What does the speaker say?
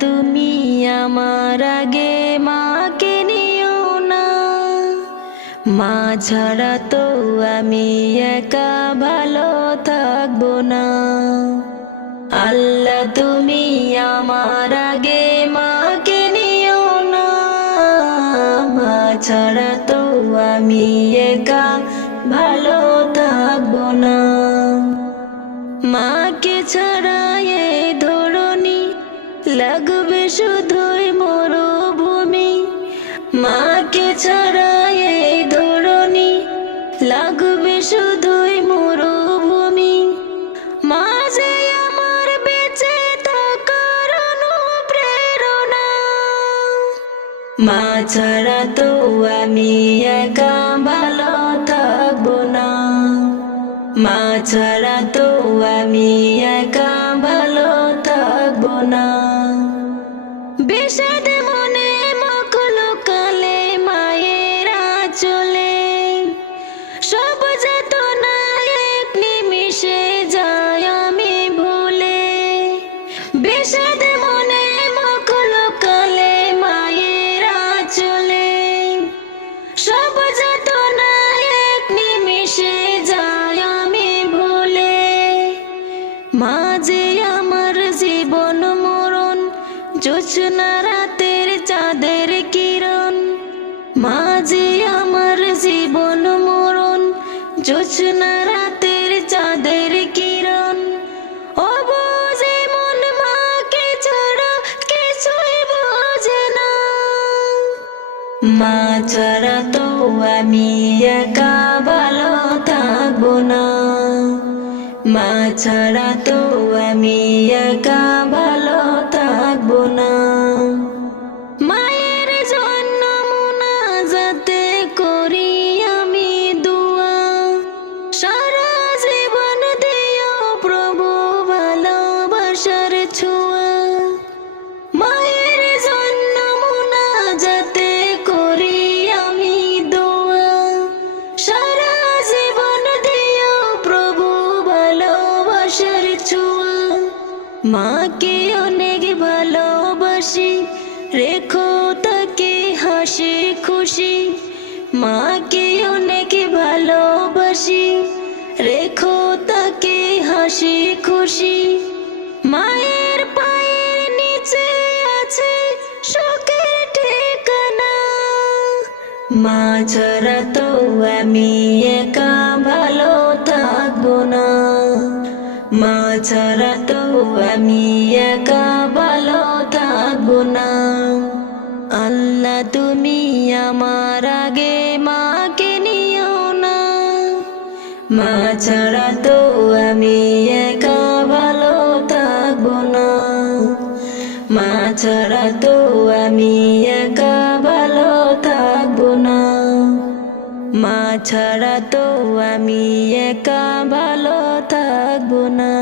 তুমি আমার আগে মাকে নিও না। মা ছাড়া তো আমি একা ভালো থাকব না। আল্লাহ তুমি আমার আগে মাকে নিও না। মা ছাড়া তো আমি একা ভালো থাকব না। মাকে ছাড়া মা ছাড়া তো আমি একা ভালো থাকব না। মা ছাড়া তো আমি একা ভালো থাকব না। বিষাদ জোছনা রাতের চাঁদের কিরণ, মাঝে আমার জীবন মরণ জোছনা রাতের চাঁদের কিরণ। ও বোঝে মন মাকে ছাড়া কিছুই বোঝে না। মা ছাড়া তো আমি একা ভালো থাকব না। মা ছাড়া তো আমি একা মাকে অনেক ভালোবাসি, রেখো তাকে হাসি খুশি। মাকে অনেক ভালোবাসি, রেখো তাকে হাসি খুশি। মায়ের পায়ের নিচে আছে সুখের ঠিকানা। মা ছাড়া তো আমি একা ভালো থাকব না। মা ছাড়া তো আমি একা ভালো থাকব না। আল্লাহ তুমি আমার আগে মাকে নিও না। মা ছাড়া তো আমি একা ভালো থাকব না। মা ছাড়া তো আমি একা মা ছাড়া তো আমি একা ভালো থাকব না।